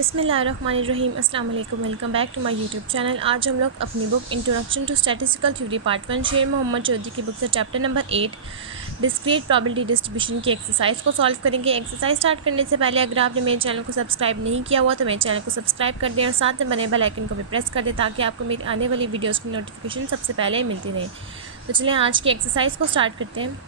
बिस्मिल्लाहिर्रहमानिर्रहीम अस्सलाम वालेकुम। Welcome back to my YouTube channel. आज हम लोग अपनी book introduction to statistical theory part 1 Sher Mohammad Chaudhry की बुक से chapter number 8 discrete probability distribution की एक्सरसाइज को सॉल्व करेंगे। एक्सरसाइज स्टार्ट करने से पहले अगर आपने मेरे चैनल को सब्सक्राइब नहीं किया हुआ तो मेरे चैनल को सब्सक्राइब कर दें और साथ में बने बेल आइकन को भी प्रेस कर दें ताकि आपको मेरी आने वाली वीडियोज़ की नोटिफिकेशन सबसे पहले मिलती रहे। तो चलें आज की एक्सरसाइज को स्टार्ट करते हैं।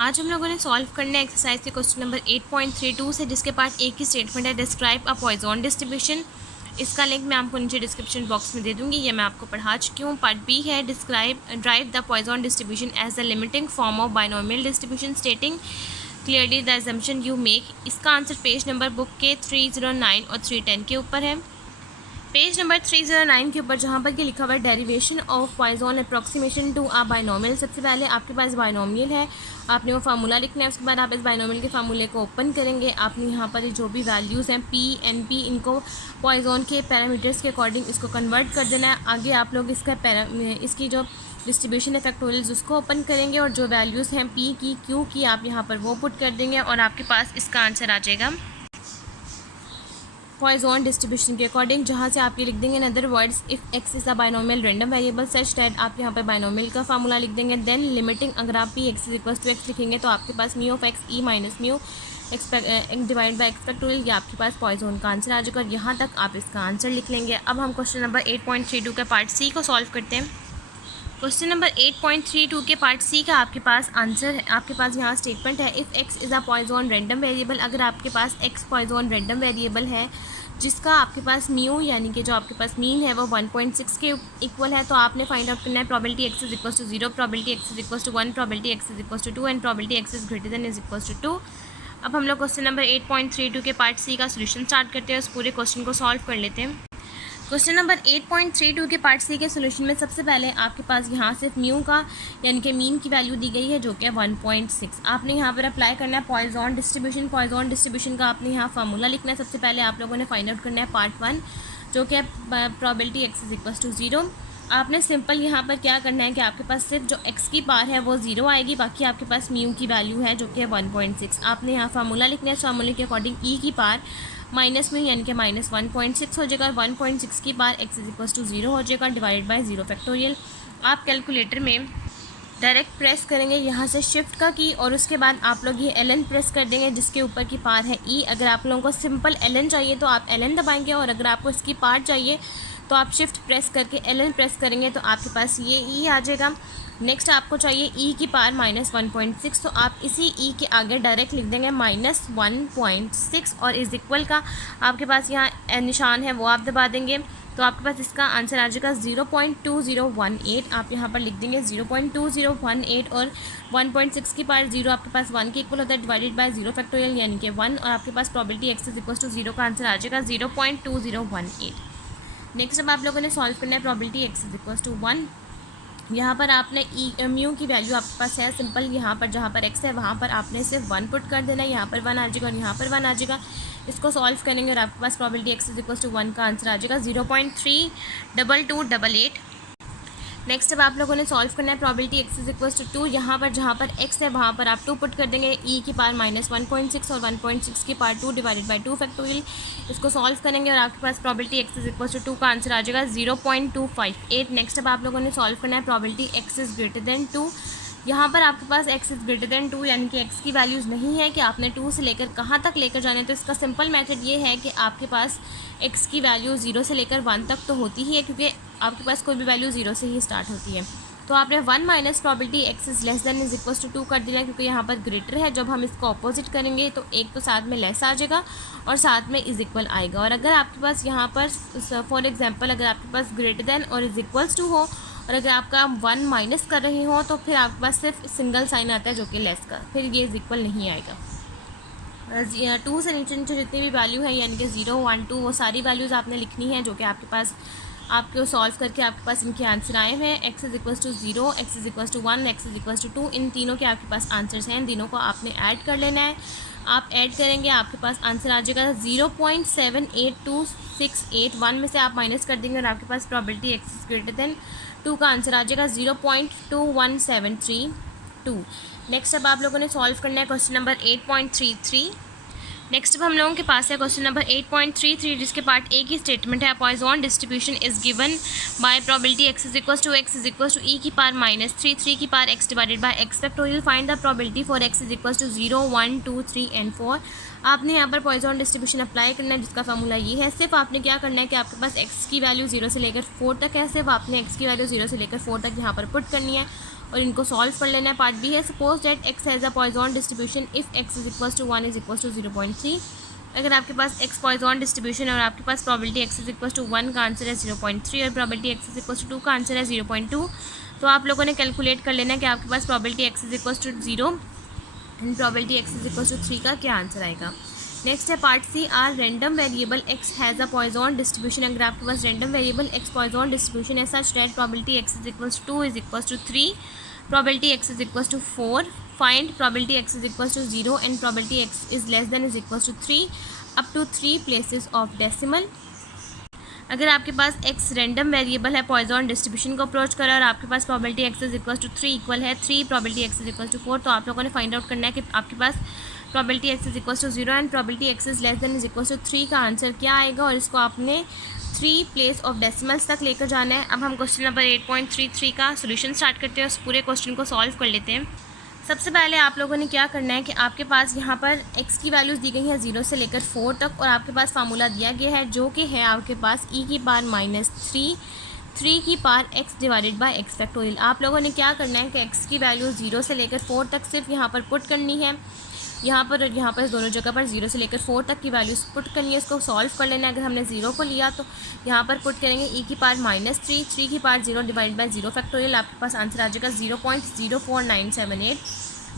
आज हम लोगों ने सॉल्व करना है एक्सरसाइज के क्वेश्चन नंबर 8.32 से, जिसके पार्ट ए की स्टेटमेंट है डिस्क्राइब अ पॉइजन डिस्ट्रीब्यूशन। इसका लिंक मैं आपको नीचे डिस्क्रिप्शन बॉक्स में दे दूंगी, ये मैं आपको पढ़ा चुकी हूँ। पार्ट बी है derive the Poisson distribution as the limiting form of binomial distribution stating clearly the assumption you make. इसका आंसर पेज नंबर बुक के 309 और 310 के ऊपर है। पेज नंबर 309 के ऊपर जहाँ पर ये लिखा हुआ है derivation of Poisson approximation to a binomial. सबसे पहले आपके पास बाइनोमियल है, आपने वो फार्मूला लिखना है। उसके बाद आप इस बाइनोमियल के फार्मूले को ओपन करेंगे। आपने यहाँ पर जो भी वैल्यूज़ हैं पी एन पी, इनको पॉइजन के पैरामीटर्स के अकॉर्डिंग इसको कन्वर्ट कर देना है। आगे आप लोग इसकी जो डिस्ट्रीब्यूशन है फैक्टोरियल्स उसको ओपन करेंगे और जो वैल्यूज़ हैं पी की क्यू की आप यहाँ पर वो पुट कर देंगे और आपके पास इसका आंसर आ जाएगा पॉइजन डिस्ट्रीब्यूशन के अकॉर्डिंग, जहाँ से आप ये लिख देंगे in other words if x is a binomial random variable such that, आप यहाँ पर बाइनोमियल का फार्मूला लिख देंगे। देन लिमिटिंग, अगर आप P X equal to X लिखेंगे तो आपके पास mu of X E minus mu divide by X factorial, ये आपके पास पॉइजन का आंसर आ जाएगा और यहाँ तक आप इसका आंसर लिख लेंगे। अब हम क्वेश्चन नंबर 8.32 के पार्ट सी को सॉल्व करते हैं। क्वेश्चन नंबर 8.32 के पार्ट सी का आपके पास आंसर है। आपके पास यहाँ स्टेटमेंट है if x is a Poisson random variable, अगर आपके पास एक्स पॉइजन रैंडम वेरिएबल है जिसका आपके पास म्यू यानी कि जो आपके पास मीन है वो 1.6 के इक्वल है, तो आपने फाइंड आउट करना है probability x is equal to 0, probability x is equal to 1, probability x is equal to 2 and probability x is greater than is equal to 2। अब हम लोग क्वेश्चन नंबर 8.32 के पार्ट सी का सोल्यूशन स्टार्ट करते हैं, उस पूरे क्वेश्चन को सॉल्व कर लेते हैं। क्वेश्चन नंबर 8.32 के पार्ट सी के सोल्यूशन में सबसे पहले आपके पास यहाँ सिर्फ म्यू का यानी कि मीन की वैल्यू दी गई है जो कि है 1.6। आपने यहाँ पर अप्लाई करना है पॉइजन डिस्ट्रीब्यूशन। पॉइजन डिस्ट्रीब्यूशन का आपने यहाँ फार्मूला लिखना है। सबसे पहले आप लोगों ने फाइंड आउट करना है पार्ट 1 जो कि है probability x is equal to 0। आपने सिंपल यहाँ पर क्या करना है कि आपके पास सिर्फ जो एक्स की पार है वो 0 आएगी, बाकी आपके पास म्यू की वैल्यू है जो कि है 1.6। आपने यहाँ फार्मूला लिखना है, इस फार्मूले के अकॉर्डिंग ई की पार माइनस में यानी कि माइनस 1.6 हो जाएगा और 1.6 की बार एक्स इज इक्वल टू 0 हो जाएगा डिवाइडेड बाय 0 फैक्टोरियल। आप कैलकुलेटर में डायरेक्ट प्रेस करेंगे यहाँ से शिफ्ट का की और उसके बाद आप लोग ये एल एन प्रेस कर देंगे जिसके ऊपर की पार है ई। अगर आप लोगों को सिंपल एल एन चाहिए तो आप एल एन दबाएंगे और अगर आपको इसकी पार चाहिए तो आप शिफ्ट प्रेस करके एल एन प्रेस करेंगे तो आपके पास ये ई आ जाएगा। नेक्स्ट आपको चाहिए ई की पार माइनस 1.6, तो आप इसी ई के आगे डायरेक्ट लिख देंगे माइनस 1.6 और इज इक्वल का आपके पास यहाँ निशान है वो आप दबा देंगे तो आपके पास इसका आंसर आ जाएगा 0.2018। आप यहाँ पर लिख देंगे 0.2018 और 1.6 की पार 0 आपके पास 1 के इक्वल होता है डिवाइडेड बाय 0 फैक्टोरियल यानी कि 1 और आपके पास probability x is equal to 0 का आंसर आ जाएगा 0.2018। नेक्स्ट अब आप लोगों ने सॉल्व करना है probability x is equal to 1। यहाँ पर आपने म्यू की वैल्यू आपके पास है सिंपल, यहाँ पर जहाँ पर एक्स है वहाँ पर आपने सिर्फ 1 पुट कर देना है। यहाँ पर 1 आ जाएगा और यहाँ पर 1 आ जाएगा। इसको सॉल्व करेंगे और आपके पास probability x is equal to 1 का आंसर आ जाएगा 0.32288। नेक्स्ट अब आप लोगों ने सॉल्व करना है probability x is equal to 2। यहाँ पर जहाँ पर एक्स है वहाँ पर आप 2 पुट कर देंगे, ई की पार माइनस 1.6 और 1.6 की पार 2 डिवाइडेड बाई 2 फैक्टोरियल। इसको सॉल्व करेंगे और आपके पास probability x is equal to 2 का आंसर आ जाएगा 0.258। नेक्स्ट अब आप लोगों ने सॉल्व करना है probability x is greater than 2। यहाँ पर आपके पास एक्स इज़ ग्रेटर देन 2 यानी कि एक्स की वैल्यूज़ नहीं है कि आपने 2 से लेकर कहाँ तक लेकर जाना है, तो इसका सिंपल मेथड ये है कि आपके पास एक्स की वैल्यू 0 से लेकर 1 तक तो होती ही है क्योंकि आपके पास कोई भी वैल्यू 0 से ही स्टार्ट होती है। तो आपने 1 minus probability x is less than is equal to 2 कर दिया क्योंकि यहाँ पर ग्रेटर है। जब हम इसको अपोजिट करेंगे तो एक तो साथ में लेस आ जाएगा और साथ में इज इक्वल आएगा। और अगर आपके पास यहाँ पर फॉर एग्जांपल अगर आपके पास ग्रेटर देन और इज इक्वल्स टू हो और अगर आपका 1 माइनस कर रहे हो तो फिर आपके पास सिर्फ सिंगल साइन आता है जो कि लेस का, फिर ये इज इक्वल नहीं आएगा। 2 से नीचे नीचे जितनी भी वैल्यू है यानी कि 0, 1, 2 वो सारी वैल्यूज़ आपने लिखनी है जो कि आपके पास आपको सॉल्व करके आपके पास इनके आंसर आए हुए हैं। X is equals to 0, x is equals to 1, x is equals to 2, इन तीनों के आपके पास आंसर्स हैं। इन तीनों को आपने ऐड कर लेना है। आप ऐड करेंगे आपके पास आंसर आ जाएगा 0.78268। 1 में से आप माइनस कर देंगे और आपके पास probability x is greater than 2 का आंसर आ जाएगा 0.21732। नेक्स्ट अब आप लोगों ने सॉल्व करना है क्वेश्चन नंबर 8.33। नेक्स्ट अब हम लोगों के पास है क्वेश्चन नंबर 8.33, जिसके पार्ट ए की स्टेटमेंट है Poisson distribution is given by probability x is equal to E की पावर -3 की power x divided by x factorial. Find the probability for X is equal to 0, 1, 2, 3 and 4। आपने यहाँ पर Poisson distribution apply करना है, जिसका formula ये है। सिर्फ आपने क्या करना है कि आपके पास एक्स की वैल्यू 0 से लेकर 4 तक है, सिर्फ आपने एक्स की वैल्यू 0 से लेकर 4 तक यहाँ पर पुट करनी है और इनको सॉल्व कर लेना है। पार्ट बी है suppose that X has a Poisson distribution if X is equal to 1 is equal to 0.3। अगर आपके पास एक्स पॉइजन डिस्ट्रीब्यूशन और आपके पास probability x is equal to 1 का आंसर है 0.3 और probability x is equal to 2 का आंसर है 0.2, तो आप लोगों ने कैलकुलेट कर लेना है कि आपके पास probability x is equal to 0 and probability x is equal to 3 का क्या आंसर आएगा। नेक्स्ट है part C, are random variable X has a Poisson distribution. अगर आपके पास random variable X Poisson distribution है such that probability x is equal to 2 is equal to 3, probability x is equal to 4, find probability x is equal to 0 and probability x is less than is equal to 3 up to 3 places of decimal. अगर आपके पास X random variable है Poisson distribution को approach करा और आपके पास probability x is equal to 3 equal है 3, probability x is equal to 4, तो आप लोगों ने फाइंड आउट करना है कि आपके पास probability x is equal to 0 and probability x is less than is equal to 3 का आंसर क्या आएगा, और इसको आपने 3 प्लेस ऑफ डेसिमल्स तक लेकर जाना है। अब हम क्वेश्चन नंबर 8.33 का सोल्यूशन स्टार्ट करते हैं, उस पूरे क्वेश्चन को सॉल्व कर लेते हैं। सबसे पहले आप लोगों ने क्या करना है कि आपके पास यहाँ पर x की वैल्यूज़ दी गई हैं 0 से लेकर 4 तक, और आपके पास फार्मूला दिया गया है जो कि है आपके पास e की पावर -3 की power x divided by x factorial. आप लोगों ने क्या करना है कि x की वैल्यू 0 से लेकर 4 तक सिर्फ यहाँ पर पुट करनी है, यहाँ पर दोनों जगह पर 0 से लेकर 4 तक की वैल्यूज पुट करनी है, इसको सॉल्व कर लेना है। अगर हमने 0 को लिया तो यहाँ पर पुट करेंगे e की पावर -3 की पावर 0 डिवाइड बाय 0 फैक्टोरियल, आपके पास आंसर आ जाएगा 0.04978।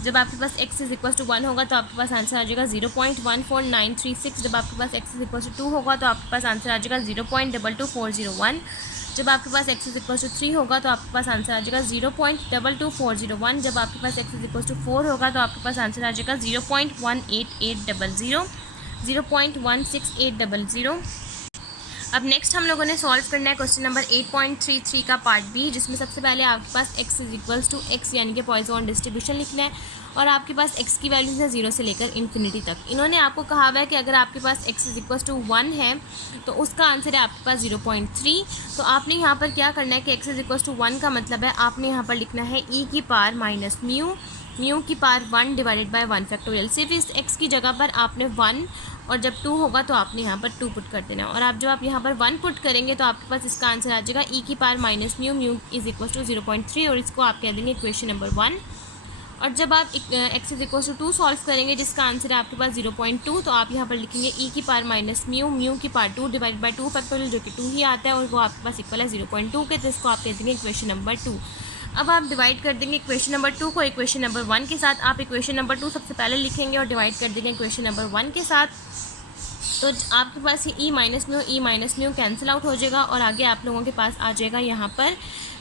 जब आपके पास x इज इक्वल टू 1 होगा तो आपके पास आंसर आ जाएगा 0.14936। जब आपके पास x इज इक्वल टू 2 होगा तो आपके पास आंसर आ जाएगा 0.22401। जब आपके पास x इज इक्वल टू 3 होगा तो आपके पास आंसर आ जाएगा 0.22401। जब आपके पास x इज इक्वल टू 4 होगा तो आपके पास आंसर आ जाएगा 0.18800, 0.16800। अब नेक्स्ट हम लोगों ने सॉल्व करना है क्वेश्चन नंबर 8.33 का पार्ट बी, जिसमें सबसे पहले आपके पास x is equals to x यानी कि पॉइजन डिस्ट्रीब्यूशन लिखना है, और आपके पास x की वैल्यूज़ है 0 से लेकर इन्फिनिटी तक। इन्होंने आपको कहा हुआ है कि अगर आपके पास x इज इक्वल्स टू 1 है तो उसका आंसर है आपके पास 0.3। तो आपने यहाँ पर क्या करना है कि x इज इक्वल्स टू 1 का मतलब है आपने यहाँ पर लिखना है e की पावर माइनस म्यू की पावर 1 डिवाइडेड बाय 1 फैक्टोरियल। सिर्फ इस x की जगह पर आपने 1 और जब 2 होगा तो आपने यहाँ पर 2 पुट कर देना, और आप जब आप यहाँ पर 1 पुट करेंगे तो आपके पास इसका आंसर आ जाएगा e की power minus mu is equal to 0.3, और इसको आप कह देंगे इक्वेशन नंबर 1। और जब आप x is equal to 2 solve करेंगे जिसका आंसर है आपके पास 0.2, तो आप यहाँ पर लिखेंगे e की पावर माइनस म्यू की पावर 2 डिवाइड बाय 2 फैक्टोरियल, जो कि 2 ही आता है, और वो आपके पास इक्वल है 0.2 के, तो इसको आप कह देंगे इक्वेशन नंबर 2। अब आप डिवाइड कर देंगे इक्वेशन नंबर 2 को इक्वेशन नंबर 1 के साथ। आप इक्वेशन नंबर 2 सबसे पहले लिखेंगे और डिवाइड कर देंगे इक्वेशन नंबर 1 के साथ, तो आपके पास ये e minus mu cancel out हो जाएगा, और आगे आप लोगों के पास आ जाएगा यहाँ पर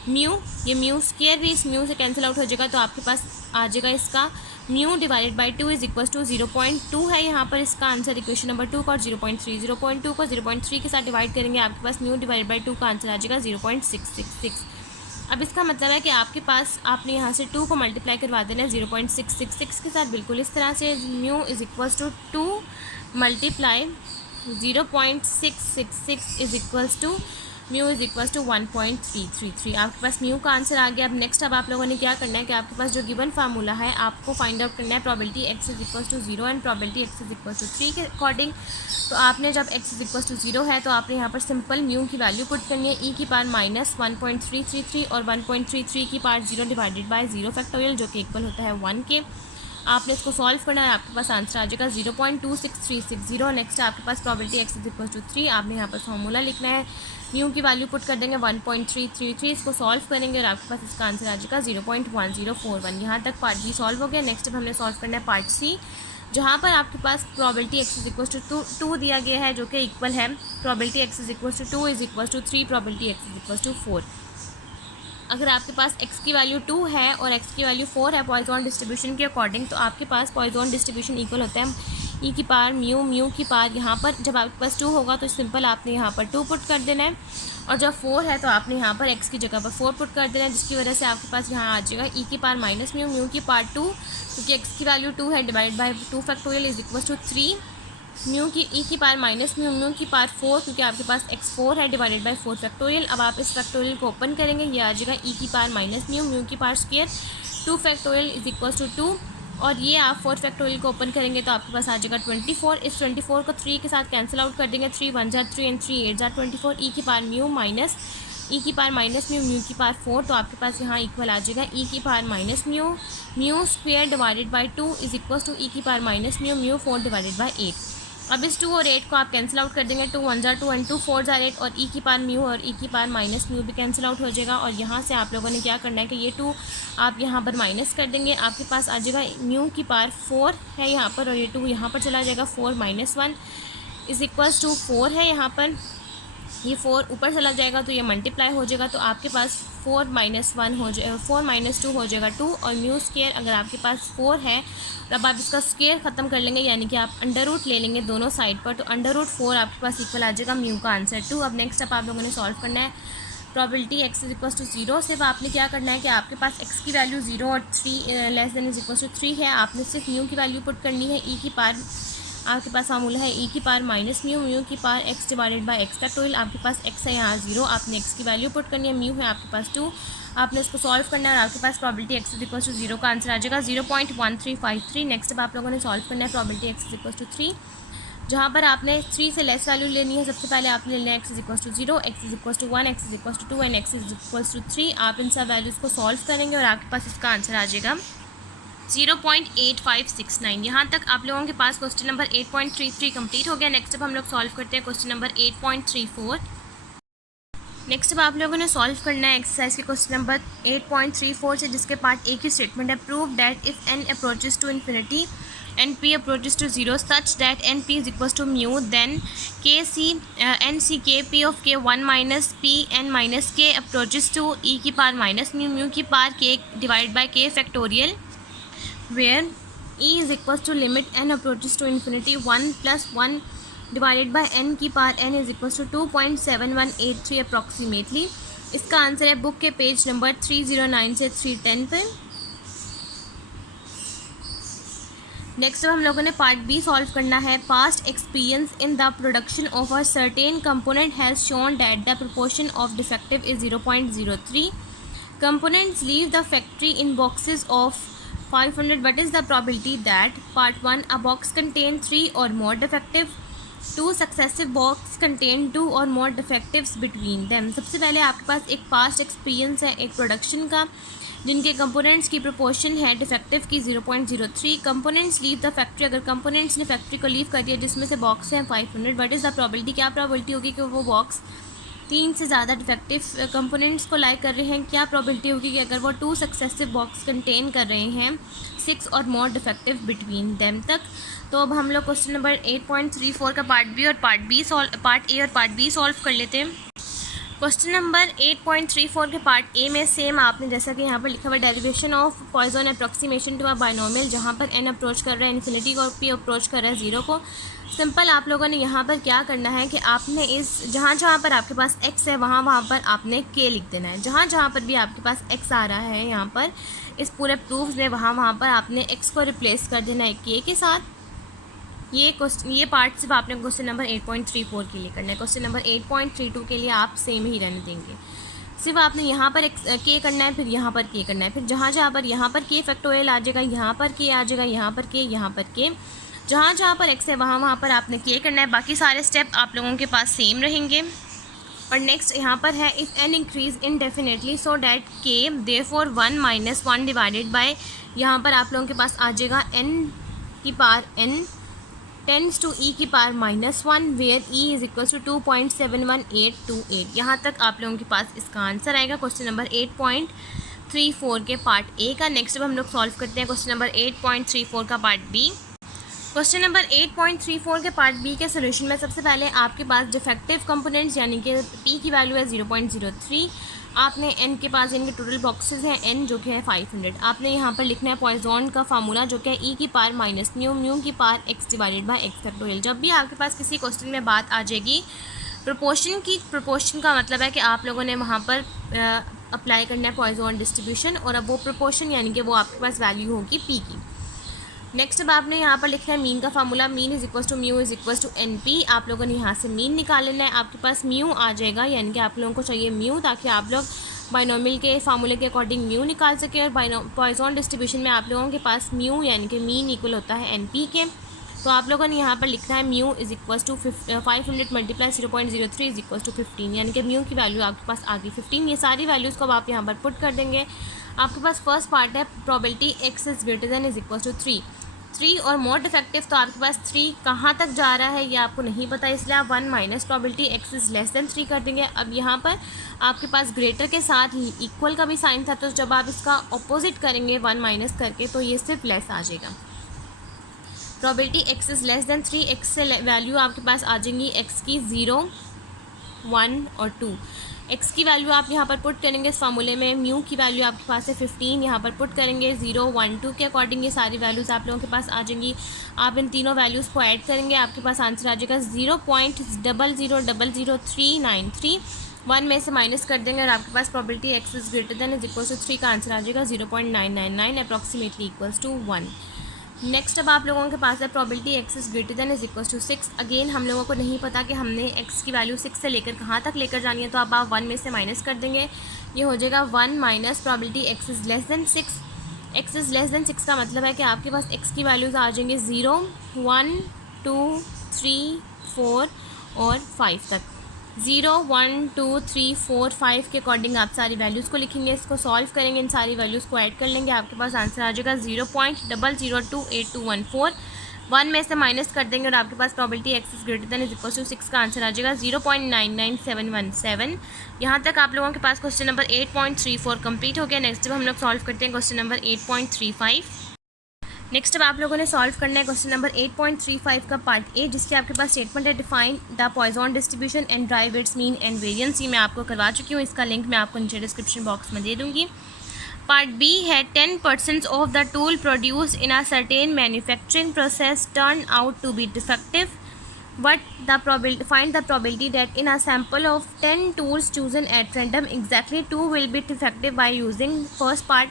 म्यू, ये म्यू स्क्वायर भी इस म्यू से कैंसिल आउट हो जाएगा, तो आपके पास आ जाएगा इसका mu divided by 2 is equal to 0.2 है यहाँ पर इसका आंसर इक्वेशन नंबर 2 का, और 0.2 को 0.3 के साथ डिवाइड करेंगे, आपके पास म्यू डिवाइडेड बाय 2 का आंसर आ जाएगा 0.666। अब इसका मतलब है कि आपके पास आपने यहाँ से 2 को मल्टीप्लाई करवा देना है 0.666 के साथ, बिल्कुल इस तरह से mu is equals to 2 multiply 0.666 is equals to mu is equals to 1.333। आपके पास म्यू का आंसर आ गया। अब नेक्स्ट अब आप लोगों ने क्या करना है कि आपके पास जो गिवन फार्मूला है आपको फाइंड आउट करना है probability x is equals to 0 and probability x is equals to 3 के अकॉर्डिंग। तो आपने जब एक्स इज इक्वल्स टू 0 है तो आपने यहाँ पर सिंपल म्यू की वैल्यू पुट करनी है e की पावर माइनस 1.333 और 1.33 की पावर 0 डिवाइडेड बाय 0 फैक्टोरियल, जो कि इक्वल होता है 1 के। आपने इसको सॉल्व करना है, आपके पास आंसर आ जाएगा 0.26360। नेक्स्ट आपके पास probability x is equal to 3, आपने यहाँ पर फॉर्मूला लिखना है, म्यू की वैल्यू पुट कर देंगे 1.333, इसको सॉल्व करेंगे और आपके पास इसका आंसर आ जाएगा 0.1041। यहाँ तक पार्ट बी सॉल्व हो गया। नेक्स्ट अब हमने सॉल्व करना है पार्ट सी, जहाँ पर आपके पास probability x is equal to 2 दिया गया है, जो कि इक्वल है probability x is equal to 2 is equal to 3, probability x is equal to 4। अगर आपके पास x की वैल्यू 2 है और x की वैल्यू 4 है पॉइजन डिस्ट्रीब्यूशन के अकॉर्डिंग, तो आपके पास पॉइजन डिस्ट्रीब्यूशन इक्वल होता है e की पावर म्यू की पावर यहाँ पर जब आपके पास 2 होगा तो सिंपल आपने यहाँ पर 2 पुट कर देना है, और जब 4 है तो आपने यहाँ पर x की जगह पर 4 पुट कर देना है, जिसकी वजह से आपके पास यहाँ आ जाएगा e की पावर माइनस म्यू की पावर 2, क्योंकि x की वैल्यू 2 है divide by 2 factorial is equal to 3, mu की ई की पावर माइनस म्यू, म्यू की पावर 4 क्योंकि आपके पास x4 है डिवाइडेड बाय 4 फैक्टोरियल। अब आप इस फैक्टोरियल को ओपन करेंगे, ये आ जाएगा ई की पावर माइनस म्यू, म्यू की power square 2 factorial is equal to 2, और ये आप 4 फैक्टोरियल को ओपन करेंगे तो आपके पास आ जाएगा 24। इस 24 को 3 के साथ कैंसिल आउट कर देंगे, 3 1 जा 3 एंड 3 8 जा 24, ई की पावर म्यू माइनस ई की पावर माइनस म्यू, म्यू की पावर 4, तो आपके पास यहाँ इक्वल आ जाएगा ई की power minus mu, mu square divided by 2 is equal to E की power minus mu, mu 4 divided by 8। अब इस 2 और 8 को आप कैंसिल आउट कर देंगे, 2 1 जा 2 एंड 2 4 जा 8, और ई की पावर म्यू और ई की पावर माइनस म्यू भी कैंसिल आउट हो जाएगा। और यहाँ से आप लोगों ने क्या करना है कि ये 2 आप यहाँ पर माइनस कर देंगे, आपके पास आ जाएगा म्यू की पावर 4 है यहाँ पर, और ये 2 यहाँ पर चला जाएगा, 4 माइनस 1 इज इक्वल्स टू 4 है यहाँ पर, ये 4 ऊपर चला जाएगा तो ये मल्टीप्लाई हो जाएगा, तो आपके पास 4 माइनस 1 हो जाएगा, 4 माइनस 2 हो जाएगा 2, और म्यू स्क्वायर अगर आपके पास 4 है तो अब आप इसका स्क्वायर ख़त्म कर लेंगे, यानी कि आप अंडर रूट ले लेंगे दोनों साइड पर, तो अंडर रूट 4 आपके पास इक्वल आ जाएगा म्यू का आंसर 2। अब नेक्स्ट आप लोगों ने सॉल्व करना है probability x is equal to 0। सिर्फ आपने क्या करना है कि आपके पास x की वैल्यू 0 और 3 less than is equal to 3 है, आपने सिर्फ म्यू की वैल्यू पुट करनी है, ई की पावर आपके पास फार्मूला है ई की पावर माइनस म्यू, म्यू की power x divided by x factorial, आपके पास एक्स है यहाँ 0, आपने एक्स की वैल्यू पुट करनी है, म्यू है आपके पास 2, आपने इसको सॉल्व करना है और आपके पास probability x is equal to 0 का आंसर आ जाएगा 0.1353। नेक्स्ट अब आप लोगों ने सॉल्व करना है probability x is equal to 3, जहाँ पर आपने 3 से लेस वैल्यू लेनी है। सबसे पहले आपने लेना है x is equal to 0, x is equal to 1, x is equal to 2 and x is equal to 3। आप इन सब वैल्यूज़ को सॉल्व करेंगे और आपके पास इसका आंसर आ जाएगा 0.8569। यहाँ तक आप लोगों के पास क्वेश्चन नंबर 8.33 कंप्लीट हो गया। नेक्स्ट अब हम लोग सॉल्व करते हैं क्वेश्चन नंबर 8.34। नेक्स्ट अब आप लोगों ने सॉल्व करना है एक्सरसाइज के क्वेश्चन नंबर 8.34 से, जिसके पार्ट ए की स्टेटमेंट है prove that if n approaches to infinity and p approaches to 0 such that np is equals to mu, then nc k p of k 1 minus p n minus k approaches to e की power minus mu, mu की power k divide by k factorial, where e is equals to limit n approaches to infinity 1 plus 1 divided by n की power n is equals to 2.7183 approximately. इसका answer है book के page number 309 से 310 पर। Next अब हम लोगों ने पार्ट बी सॉल्व करना है। Past experience in the production of a certain component has shown that the proportion of defective is 0.03। Components leave the factory in boxes of 500, but is the probability that part 1 a box contain 3 or more defective, 2 successive box contain 2 or more defectives between them। सबसे पहले आपके पास एक past experience है एक production का जिनके components की proportion है डिफेक्टिव की 0.03। कंपोनेंट्स लीव द फैक्ट्री, अगर कंपोनेंट्स ने फैक्ट्री को लीव कर दिया जिसमें से बॉक्स है 500, वट इज़ द प्रोबेबिलिटी, क्या प्रोबेबिलिटी होगी कि वो बॉक्स 3 से ज़्यादा डिफेक्टिव कंपोनेंट्स को लाइक कर रहे हैं, क्या प्रोबेबिलिटी होगी कि अगर वो 2 सक्सेसिव बॉक्स कंटेन कर रहे हैं 6 और मोर डिफेक्टिव बिटवीन देम तक। तो अब हम लोग क्वेश्चन नंबर 8.34 का पार्ट बी और पार्ट ए और पार्ट बी सॉल्व कर लेते हैं। क्वेश्चन नंबर 8.34 के पार्ट ए में सेम आपने जैसा कि यहाँ पर लिखा हुआ derivation of Poisson approximation to a binomial, जहाँ पर n अप्रोच कर रहा है इन्फिनिटी को और p अप्रोच कर रहा है 0 को। सिंपल आप लोगों ने यहाँ पर क्या करना है कि आपने इस जहाँ पर आपके पास x है वहाँ पर आपने k लिख देना है। जहाँ पर भी आपके पास x आ रहा है यहाँ पर इस पूरे प्रूफ में वहाँ पर आपने x को रिप्लेस कर देना है k के साथ। ये पार्ट सिर्फ आपने क्वेश्चन नंबर 8.34 के लिए करना है। क्वेश्चन नंबर 8.32 के लिए आप सेम ही रहने देंगे, सिर्फ आपने यहाँ पर k करना है, फिर यहाँ पर k करना है, फिर जहाँ पर यहाँ पर k फैक्टोरियल आ जाएगा, यहाँ पर k आ जाएगा, यहाँ पर k, यहाँ पर k, जहाँ पर x है वहाँ पर आपने k करना है। बाकी सारे स्टेप आप लोगों के पास सेम रहेंगे। और नेक्स्ट यहाँ पर है if n increase indefinitely so that k therefore 1 minus 1 divided by, यहाँ पर आप लोगों के पास आ जाएगा n की power n tends to e की power -1 where e is equal to 2.71828। यहाँ तक आप लोगों के पास इसका आंसर आएगा क्वेश्चन नंबर 8.34 के पार्ट ए का। नेक्स्ट अब हम लोग सॉल्व करते हैं क्वेश्चन नंबर 8.34 का पार्ट बी। क्वेश्चन नंबर 8.34 के पार्ट बी के सोल्यूशन में सबसे पहले आपके पास डिफेक्टिव कंपोनेंट्स यानी कि p की वैल्यू है 0.03, आपने n के पास इनके टोटल बॉक्सेस हैं n जो कि है 500। आपने यहाँ पर लिखना है पॉइजन का फार्मूला जो कि है e की पावर माइनस म्यू, म्यू की power x divided by x factorial. जब भी आपके पास किसी क्वेश्चन में बात आ जाएगी प्रोपोर्शन की, प्रोपोर्शन का मतलब है कि आप लोगों ने वहाँ पर अप्लाई करना है पॉइजन डिस्ट्रीब्यूशन, और अब वो प्रोपोर्शन यानी कि वो आपके पास वैल्यू होगी p की। नेक्स्ट अब आपने यहाँ पर लिखना है मीन का formula, mean is equal to mu is equal to n p. आप लोगों ने यहाँ से मीन निकाल लेना है, आपके पास म्यू आ जाएगा, यानी कि आप लोगों को चाहिए म्यू, ताकि आप लोग बाइनोमियल के फार्मूले के अकॉर्डिंग म्यू निकाल सके। और पॉइजन डिस्ट्रीब्यूशन में आप लोगों के पास म्यू यानी कि मीन इक्वल होता है एन पी के। तो आप लोगों ने यहाँ पर लिखना है mu is equal to 500 multiply 0.03 is equal to 15, यानी कि म्यू की वैल्यू आपके पास आ गई 15। ये सारी वैल्यूज़ को अब आप यहाँ पर पुट कर देंगे। आपके पास फर्स्ट पार्ट है probability x is greater than is equal to 3 और मोर डिफेक्टिव। तो आपके पास 3 कहाँ तक जा रहा है ये आपको नहीं पता, इसलिए आप 1 minus probability x is less then 3 कर देंगे। अब यहाँ पर आपके पास ग्रेटर के साथ इक्वल का भी साइन था, तो जब आप इसका अपोजिट करेंगे 1 माइनस करके तो ये सिर्फ लेस आ जाएगा। Probability x is less then 3, x से वैल्यू आपके पास आ जाएंगी एक्स की 0, 1 और 2। एक्स की वैल्यू आप यहाँ पर पुट करेंगे इस फार्मूले में, म्यू की वैल्यू आपके पास है 15, यहाँ पर पुट करेंगे 0, 1, 2 के अकॉर्डिंग ये सारी वैल्यूज़ आप लोगों के पास आ जाएंगी। आप इन तीनों वैल्यूज़ को ऐड करेंगे, आपके पास आंसर आ जाएगा 0.000393। 1 में से माइनस कर देंगे और आपके पास probability x is greater than is equal to 3 का आंसर आ जाएगा 0.999 अप्रॉक्सीमेटली इक्वल्स टू 1। नेक्स्ट अब आप लोगों के पास है probability x is greater than is equal to 6। Again हम लोगों को नहीं पता कि हमने एक्स की वैल्यू 6 से लेकर कहाँ तक लेकर जानी है, तो अब आप 1 में से माइनस कर देंगे। ये हो जाएगा 1 minus probability x is less then 6। X is less then 6 का मतलब है कि आपके पास एक्स की वैल्यूज़ आ जाएंगे 0, 1, 2, 3, 4 और 5 तक। 0, 1, 2, 3, 4, 5 के अकॉर्डिंग आप सारी वैल्यूज़ को लिखेंगे, इसको सॉल्व करेंगे, इन सारी वैल्यूज़ को ऐड कर लेंगे, आपके पास आंसर आ जाएगा 0.00282141। 1 में से माइनस कर देंगे और आपके पास probability x is greater than is equal to 6 का आंसर आ जाएगा 0.99717। यहाँ तक आप लोगों के पास क्वेश्चन नंबर 8.34 कंप्लीट हो गया। नेक्स्ट जब हम लोग सॉल्व करते हैं क्वेश्चन नंबर 8.35। नेक्स्ट अब आप लोगों ने सॉल्व करना है क्वेश्चन नंबर 8.35 का पार्ट ए, जिसके आपके पास स्टेटमेंट है define the Poisson distribution and drive it's mean and variance. ये मैं आपको करवा चुकी हूँ, इसका लिंक मैं आपको नीचे डिस्क्रिप्शन बॉक्स में दे दूँगी। पार्ट बी है 10% of the tool produce in a certain manufacturing process turn out to be defective, but find the probability that in a sample of 10 tools chosen at random exactly 2 will be defective by using first part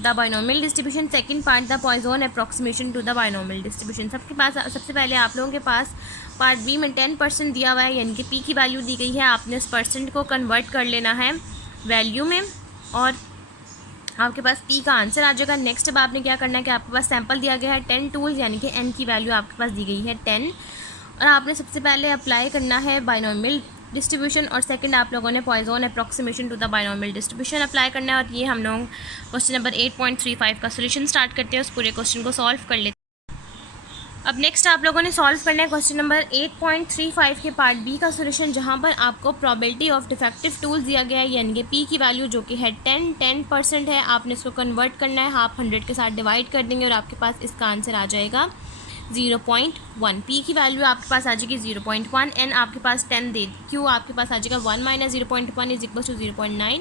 the binomial distribution, second part the Poisson approximation to the binomial distribution. सबसे पहले आप लोगों के पास part B में 10% दिया हुआ है, यानी कि पी की वैल्यू दी गई है, आपने उस परसेंट को कन्वर्ट कर लेना है वैल्यू में और आपके पास पी का आंसर आ जाएगा। नेक्स्ट अब आपने क्या करना है कि आपके पास सैम्पल दिया गया है 10 टूल्स, यानी कि एन की वैल्यू आपके पास दी गई है 10, और आपने सबसे पहले अप्लाई करना है बाइनोमियल डिस्ट्रीब्यूशन और सेकंड आप लोगों ने Poisson approximation to the binomial distribution apply करना है। और ये हम लोग क्वेश्चन नंबर 8.35 का सोल्यूशन स्टार्ट करते हैं, उस पूरे क्वेश्चन को सॉल्व कर लेते हैं। अब नेक्स्ट आप लोगों ने सॉल्व करना है क्वेश्चन नंबर 8.35 के पार्ट बी का सोल्यूशन, जहां पर आपको प्रोबेबिलिटी ऑफ डिफेक्टिव टूल्स दिया गया है, यानी कि पी की वैल्यू जो कि है 10% है, आपने इसको कन्वर्ट करना है, हाफ 100 के साथ डिवाइड कर देंगे और आपके पास इसका आंसर आ जाएगा 0.1। पी की वैल्यू आपके पास आ जाएगी 0.1, एन आपके पास 10 दे, क्यू आपके पास आ जाएगा 1 minus 0.1 is equal to 0.9,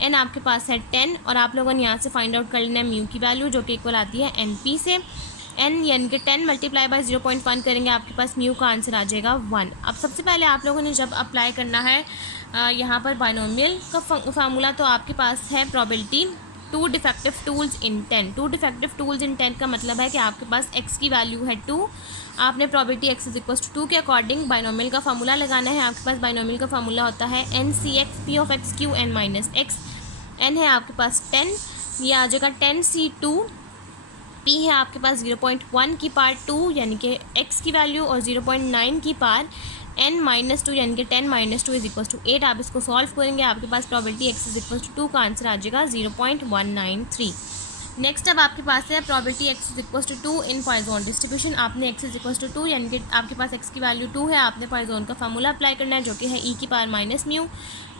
n आपके पास है 10 और आप लोगों ने यहाँ से फाइंड आउट कर लेना है म्यू की वैल्यू जो कि इक्वल आती है एन पी से। एन यानी कि 10 मल्टीप्लाई बाय 0.1 करेंगे, आपके पास म्यू का आंसर आ जाएगा 1। अब सबसे पहले आप लोगों ने जब अप्लाई करना है यहाँ पर बाइनोमियल का फार्मूला, तो आपके पास है probability 2 defective tools in 10। 2 defective tools in 10 का मतलब है कि आपके पास एक्स की वैल्यू है 2, आपने probability x is equal to 2 के अकॉर्डिंग बाइनोमियल का फार्मूला लगाना है। आपके पास बाइनोमियल का फार्मूला होता है n C x p of x q n minus x. N है आपके पास 10, ये आ जाएगा 10C2। पी है आपके पास 0.1 की पार 2 यानी कि एक्स की वैल्यू और 0.9 की पार n माइनस 2 यानी कि 10 माइनस 2 इज इक्वल टू 8। आप इसको सॉल्व करेंगे, आपके पास probability x is equal to 2 का आंसर आ जाएगा 0.193। नेक्स्ट अब आपके पास है probability x is equal to 2 in Poisson distribution. आपने एक्स इज इक्वल टू 2 यानी कि आपके पास एक्स की वैल्यू 2 है, आपने पॉइजन का फार्मूला अप्लाई करना है जो कि है ई की पावर माइनस म्यू,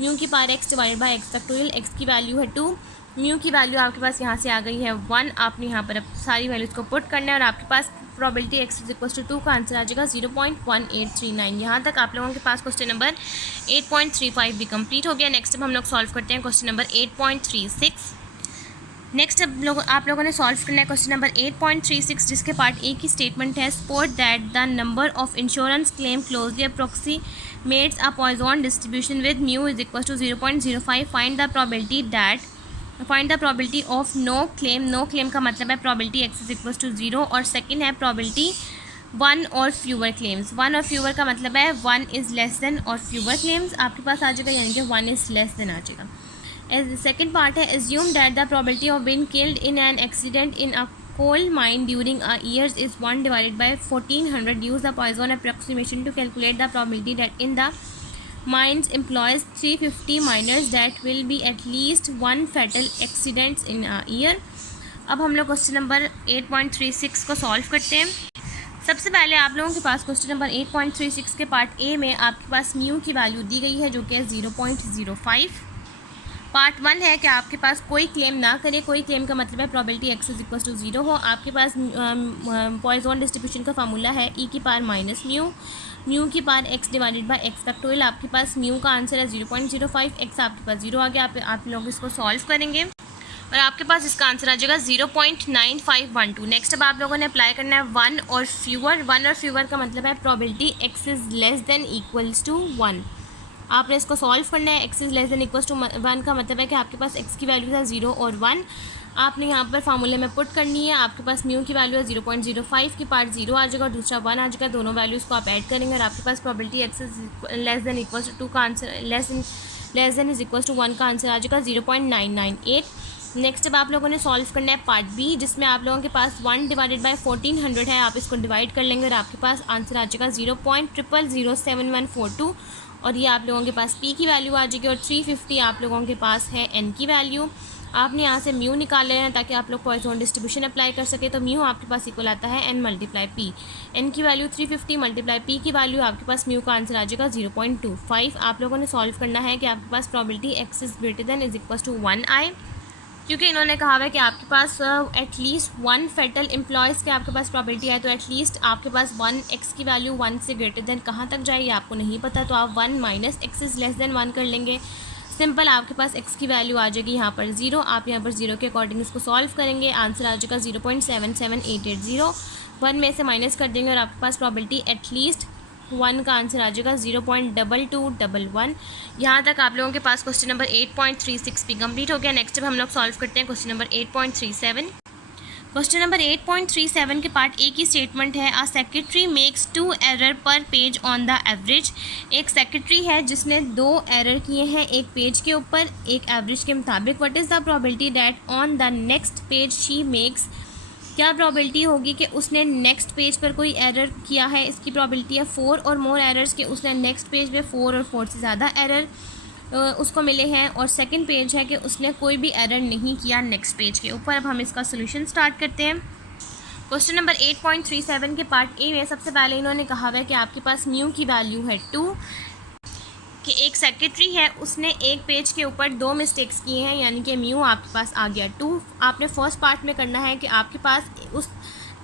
म्यू की power x divide by X factorial. X की वैल्यू है 2, म्यू की वैल्यू आपके पास यहाँ से आ गई है 1, आपने यहाँ पर अब सारी वैल्यूज़ को पुट करना है और आपके पास probability x is equal to 2 का आंसर आ जाएगा 0.1839। यहाँ तक आप लोगों के पास क्वेश्चन नंबर 8.35 भी कंप्लीट हो गया। नेक्स्ट अब हम लोग सॉल्व करते हैं क्वेश्चन नंबर 8.36। नेक्स्ट अब आप लोगों ने सॉल्व करना है क्वेश्चन नंबर 8.36, जिसके पार्ट ए की स्टेटमेंट है support that the number of insurance claim closely approximates a Poisson distribution with mu is equal to 0.05। Find the probability that find the probability of no claim. No claim का मतलब है probability x is equal to 0, और second है probability one or fewer claims. One or fewer का मतलब है one is less than or fewer claims आपके पास आ जाएगा, यानी कि वन इज़ लेस देन आ जाएगा। सेकंड पार्ट है assume that the probability of being killed in an accident in a coal mine during a years is 1 divided by 1400. Use the Poisson approximation to calculate the probability that in the mines employs 350 miners that will be at least one fatal accidents in a year. अब हम लोग question number 8.36 को solve करते हैं। सबसे पहले आप लोगों के पास क्वेश्चन नंबर 8.36 के पार्ट ए में आपके पास म्यू की वैल्यू दी गई है जो कि है 0.05। पार्ट 1 है कि आपके पास कोई क्लेम ना करे। कोई क्लेम का मतलब है probability x is equal to 0 हो। आपके पास पॉइजन डिस्ट्रीब्यूशन का फार्मूला है ई की पावर माइनस म्यू, म्यू की power x divided by x factorial. आपके पास म्यू का आंसर है 0.05, एक्स आपके पास 0 आ गया। आप लोग इसको सॉल्व करेंगे और आपके पास इसका आंसर आ जाएगा 0.9512। नेक्स्ट अब आप लोगों ने अप्लाई करना है one or fewer. One or fewer का मतलब है probability x is less than equals to 1। आपने इसको सॉल्व करना है। X is less than equals to 1 का मतलब है कि आपके पास एक्स की वैल्यू है 0 और 1। आपने यहाँ पर फार्मूले में पुट करनी है। आपके पास म्यू की वैल्यू है 0.05 की पार्ट 0 आ जाएगा और दूसरा 1 आ जाएगा। दोनों वैल्यूज़ को आप ऐड करेंगे और आपके पास probability x is less than equals to 2 का answer less than is equals to 1 का आंसर आ जाएगा 0.998। नेक्स्ट अब आप लोगों ने सॉल्व करना है पार्ट बी, जिसमें आप लोगों के पास 1 डिवाइडेड बाय 1400 है। आप इसको डिवाइड कर लेंगे और आपके पास आंसर आ जाएगा 0.007142 और ये आप लोगों के पास पी की वैल्यू आ जाएगी और 350 आप लोगों के पास है एन की वैल्यू। आपने यहाँ से म्यू निकाल लेना है ताकि आप लोग पॉइसन डिस्ट्रीब्यूशन अप्लाई कर सके। तो म्यू आपके पास इक्वल आता है एन मल्टीप्लाई पी। एन की वैल्यू 350 मल्टीप्लाई पी की वैल्यू आपके पास म्यू का आंसर आ जाएगा 0.25। आप लोगों ने सॉल्व करना है कि आपके पास probability x is greater than is equal to 1 आए, क्योंकि इन्होंने कहा है कि आपके पास एटलीस्ट 1 फेटल एम्प्लॉयज़ के आपके पास प्रॉपर्टी है। तो एटलीस्ट आपके पास 1 एक्स की वैल्यू 1 से ग्रेटर देन कहाँ तक जाए ये आपको नहीं पता। तो आप 1 minus x is less then 1 कर लेंगे। सिंपल आपके पास एक्स की वैल्यू आ जाएगी यहाँ पर 0। आप यहाँ पर 0 के अकॉर्डिंग इसको सॉल्व करेंगे। आंसर आ जाएगा 0.77880। 1 में से माइनस कर देंगे और आपके पास प्रॉपर्टी एटलीस्ट 1 का आंसर आ जाएगा 0.2211। यहाँ तक आप लोगों के पास क्वेश्चन नंबर 8.36 भी कंप्लीट हो गया। नेक्स्ट अब हम लोग सॉल्व करते हैं क्वेश्चन नंबर 8.37। क्वेश्चन नंबर 8.37 के पार्ट ए की स्टेटमेंट है अ सेक्रेटरी मेक्स 2 एरर पर पेज ऑन द एवरेज। एक सेक्रेटरी है जिसने 2 एरर किए हैं एक पेज के ऊपर एक एवरेज के मुताबिक। What is the probability that on the next page she makes. क्या प्रोबेबिलिटी होगी कि उसने नेक्स्ट पेज पर कोई एरर किया है। इसकी प्रोबेबिलिटी है 4 और मोर एरर्स के उसने नेक्स्ट पेज पे 4 और 4 से ज़्यादा एरर उसको मिले हैं। और सेकंड पेज है कि उसने कोई भी एरर नहीं किया नेक्स्ट पेज के ऊपर। अब हम इसका सोल्यूशन स्टार्ट करते हैं। क्वेश्चन नंबर 8.37 के पार्ट ए में सबसे पहले इन्होंने कहा है कि आपके पास म्यू की वैल्यू है 2, कि एक सेक्रेटरी है उसने एक पेज के ऊपर 2 मिस्टेक्स किए हैं, यानी कि म्यू आपके पास आ गया 2। आपने फर्स्ट पार्ट में करना है कि आपके पास उस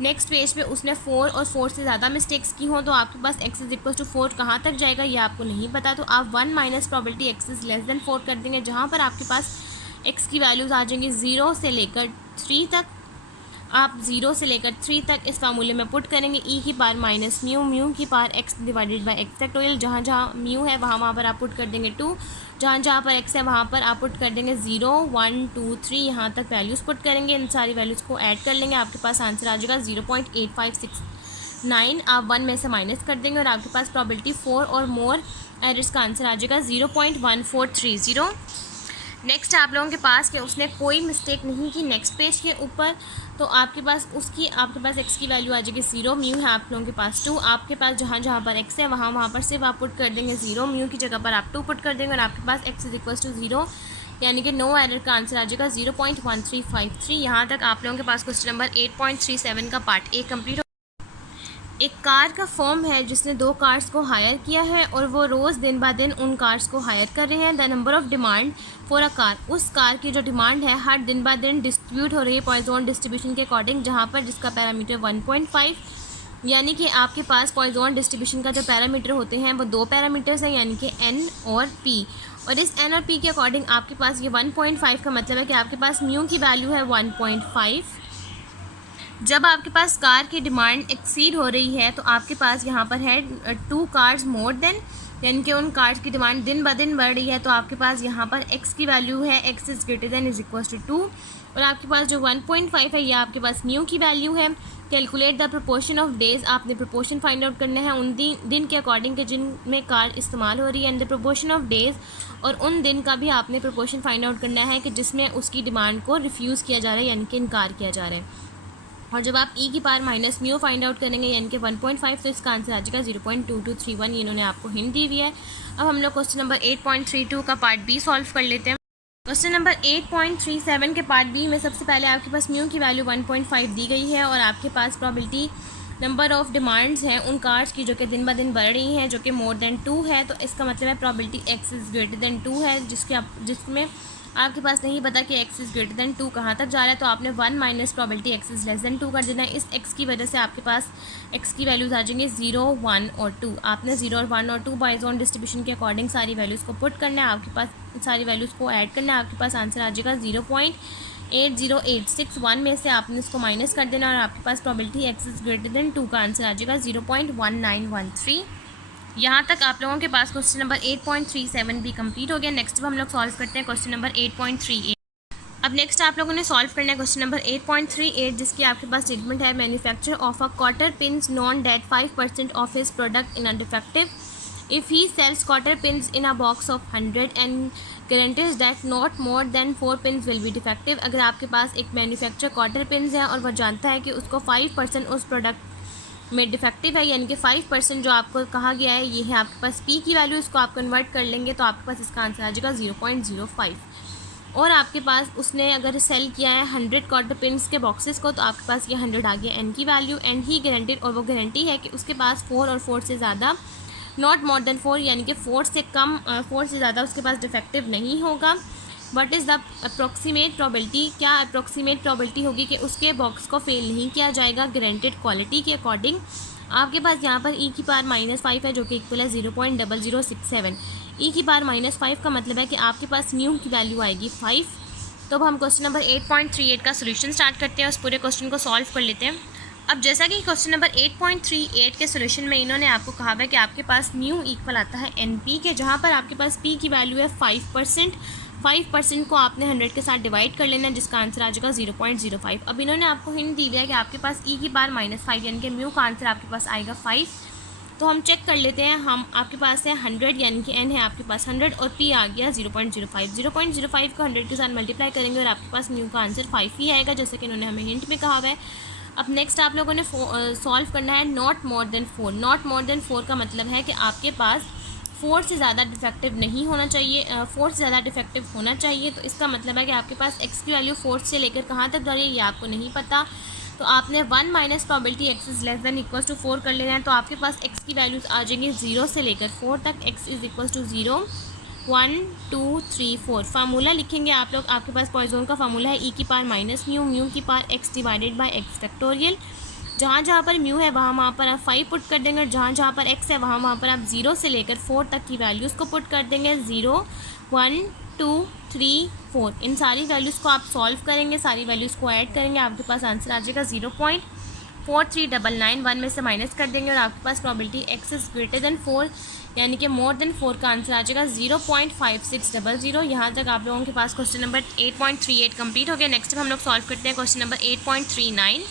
नेक्स्ट पेज पे उसने 4 और 4 से ज़्यादा मिस्टेक्स की हों। तो आपके पास एक्स इज इक्वल टू 4 कहाँ तक जाएगा ये आपको नहीं पता। तो आप 1 minus probability x is less then 4 कर देंगे, जहाँ पर आपके पास एक्स की वैल्यूज़ आ जाएंगी 0 से लेकर 3 तक। आप 0 से लेकर 3 तक इस फार्मूले में पुट करेंगे ई की पावर माइनस म्यू, म्यू की power x divided by x factorial. जहाँ जहाँ म्यू है वहाँ पर आप पुट कर देंगे 2, जहाँ जहाँ पर एक्स है वहाँ पर आप पुट कर देंगे 0 1 2 3 यहाँ तक वैल्यूज़ पुट करेंगे। इन सारी वैल्यूज़ को ऐड कर लेंगे। आपके पास आंसर आ जाएगा 0.8569। आप 1 में से माइनस कर देंगे और आपके पास प्रोबेबिलिटी 4 और मोर एरर्स का आंसर आ जाएगा 0.1430। नेक्स्ट आप लोगों के पास कि उसने कोई मिस्टेक नहीं की नेक्स्ट पेज के ऊपर। तो आपके पास एक्स की वैल्यू आ जाएगी 0, म्यू है आप लोगों के पास 2। आपके पास जहाँ जहाँ पर एक्स है वहाँ पर सिर्फ आप पुट कर देंगे 0, म्यू की जगह पर आप 2 पुट कर देंगे और आपके पास एक्स इज इक्वल टू 0, यानी कि नो एरर का आंसर आ जाएगा 0.1353। यहाँ तक आप लोगों के पास क्वेश्चन नंबर 8.37 का पार्ट ए कम्प्लीट। एक कार का फर्म है जिसने 2 कार्स को हायर किया है और वो रोज़ दिन ब दिन उन कार्स को हायर कर रहे हैं। The number of demand for a car, उस कार की जो डिमांड है हर दिन ब दिन डिस्ट्रीब्यूट हो रही है पॉइजन डिस्ट्रीब्यूशन के अकॉर्डिंग, जहाँ पर जिसका पैरामीटर 1.5, यानी कि आपके पास पॉइजन डिस्ट्रीब्यूशन का जो पैरामीटर होते हैं वो 2 पैरामीटर्स हैं, यानी कि एन और पी। और इस एन और पी के अकॉर्डिंग आपके पास ये 1.5 का मतलब है कि आपके पास म्यू की वैल्यू है 1.5, जब आपके पास कार की डिमांड एक्सीड हो रही है तो आपके पास यहाँ पर है 2 कार्स मोर देन, यानी कि उन कार्स की डिमांड दिन ब दिन बढ़ रही है, तो आपके पास यहाँ पर x की वैल्यू है x is greater than is equal to 2, और आपके पास जो 1.5 है ये आपके पास म्यू की वैल्यू है। Calculate the proportion of days, आपने प्रोपोर्शन फाइंड आउट करना है उन दिन के अकॉर्डिंग के जिनमें कार इस्तेमाल हो रही है, and the proportion of days, और उन दिन का भी आपने प्रोपोर्शन फाइंड आउट करना है कि जिसमें उसकी डिमांड को रिफ्यूज़ किया जा रहा है, यानी कि इनकार किया जा रहा है। और जब आप ई की power minus mu find out करेंगे यानी कि 1.5, तो इसका आंसर आ जाएगा 0.2231। ये इन्होंने आपको हिंट दी हुई है। अब हम लोग क्वेश्चन नंबर 8.32 का पार्ट बी सॉल्व कर लेते हैं। क्वेश्चन नंबर 8.37 के पार्ट बी में सबसे पहले आपके पास म्यू की वैल्यू 1.5 दी गई है, और आपके पास प्रोबेबिलिटी नंबर ऑफ़ डिमांड्स हैं उन कार्स की जो कि दिन ब दिन बढ़ रही हैं, जो कि मोर देन 2 है। तो इसका मतलब है probability x is greater than 2 है, जिसमें आपके पास नहीं पता कि x इज़ ग्रेटर देन 2 कहाँ तक जा रहा है, तो आपने 1 minus probability x is less then 2 कर देना है। इस x की वजह से आपके पास x की वैल्यूज़ आ जाएंगे 0, 1 और 2। आपने 0 और 1 और 2 बाइजोन डिस्ट्रीब्यूशन के अकॉर्डिंग सारी वैल्यूज़ को पुट करना है, आपके पास सारी वैल्यूज़ को ऐड करना है, आपके पास आंसर आ जाएगा 0.80861 में से आपने इसको माइनस कर देना, और आपके पास probability x is greater than 2 का आंसर आ जाएगा 0.1913। यहाँ तक आप लोगों के पास क्वेश्चन नंबर 8.37 भी कंप्लीट हो गया। नेक्स्ट हम लोग सॉल्व करते हैं क्वेश्चन नंबर 8.38। अब नेक्स्ट आप लोगों ने सॉल्व करना है क्वेश्चन नंबर 8.38, जिसकी आपके पास स्टेटमेंट है manufacture of a cotter pins known that 5% of his product in a defective if he sells cotter pins in a box of 100 and guarantees that not more than 4 pins will be defective. अगर आपके पास एक manufacture quarter pins है और वह जानता है कि उसको 5% उस प्रोडक्ट में डिफेक्टिव है, यानी कि 5% जो आपको कहा गया है ये है आपके पास p की वैल्यू, इसको आप कन्वर्ट कर लेंगे तो आपके पास इसका आंसर आ जाएगा 0.05। और आपके पास उसने अगर सेल किया है 100 कॉटर पिन्स के बॉक्सेस को, तो आपके पास ये 100 आ गया n की वैल्यू, एंड ही गारंटीड, और वो गारंटी है कि उसके पास 4 और 4 से ज़्यादा, नॉट मोर देन 4, यानी कि 4 से कम 4 से ज़्यादा उसके पास डिफेक्टिव नहीं होगा। What is the approximate probability, क्या अप्रॉक्सीमेट प्रोबेबिलिटी होगी कि उसके बॉक्स को फेल नहीं किया जाएगा गारंटेड क्वालिटी के अकॉर्डिंग। आपके पास यहाँ पर e की पावर -5 है जो कि इक्वल है 0.0067। e की पावर -5 का मतलब है कि आपके पास म्यू की वैल्यू आएगी 5। तो अब हम क्वेश्चन नंबर 8.38 का सोल्यूशन स्टार्ट करते हैं, उस पूरे क्वेश्चन को सॉल्व कर लेते हैं। अब जैसा कि क्वेश्चन नंबर 8.38 के सोल्यूशन में इन्होंने आपको कहा है कि आपके पास म्यू इक्वल आता है NP के, जहाँ पर आपके पास p की वैल्यू है 5%। 5% को आपने 100 के साथ डिवाइड कर लेना है, जिसका आंसर आ जाएगा 0.05। अब इन्होंने आपको हिंट दी है कि आपके पास e की पावर -5, यानी कि म्यू का आंसर आपके पास आएगा 5। तो हम चेक कर लेते हैं, हम आपके पास है 100, यानी कि n है आपके पास 100, और p आ गया 0.05। 0.05 को 100 के साथ मल्टीप्लाई करेंगे और आपके पास म्यू का आंसर 5 ही आएगा, जैसे कि इन्होंने हमें हिंट में कहा हुआ है। अब नेक्स्ट आप लोगों ने सॉल्व करना है not more than 4। Not more than 4 का मतलब है कि आपके पास 4 से ज़्यादा डिफेक्टिव नहीं होना चाहिए, 4 से ज़्यादा डिफेक्टिव होना चाहिए। तो इसका मतलब है कि आपके पास x की वैल्यू 4 से लेकर कहाँ तक जा रही है ये आपको नहीं पता, तो आपने 1 minus probability x is less than equal to 4 कर लेना है। तो आपके पास x की वैल्यूज़ आ जाएंगी 0 से लेकर 4 तक। x is equal to 0, 1, 2, 3, 4। Formula लिखेंगे आप लोग, आपके पास पॉइजन का फार्मूला है e की पावर -म्यू, म्यू की power x divided by x factorial. जहाँ जहाँ पर म्यू है वहाँ पर आप 5 पुट कर देंगे, और जहाँ जहाँ पर x है वहाँ पर आप 0 से लेकर 4 तक की वैल्यूज़ को पुट कर देंगे। 0, 1, 2, 3, 4, इन सारी वैल्यूज़ को आप सॉल्व करेंगे, सारी वैल्यूज़ को ऐड करेंगे, आपके पास आंसर आ जाएगा 0.4399। 1 में से माइनस कर देंगे और आपके पास probability x is greater than 4, यानी कि मोर देन 4 का आंसर आ जाएगा 0.5600। यहाँ तक आप लोगों के पास क्वेश्चन नंबर 8.38 कंप्लीट हो गया। नेक्स्ट हम लोग सॉल्व करते हैं क्वेश्चन नंबर 8.39।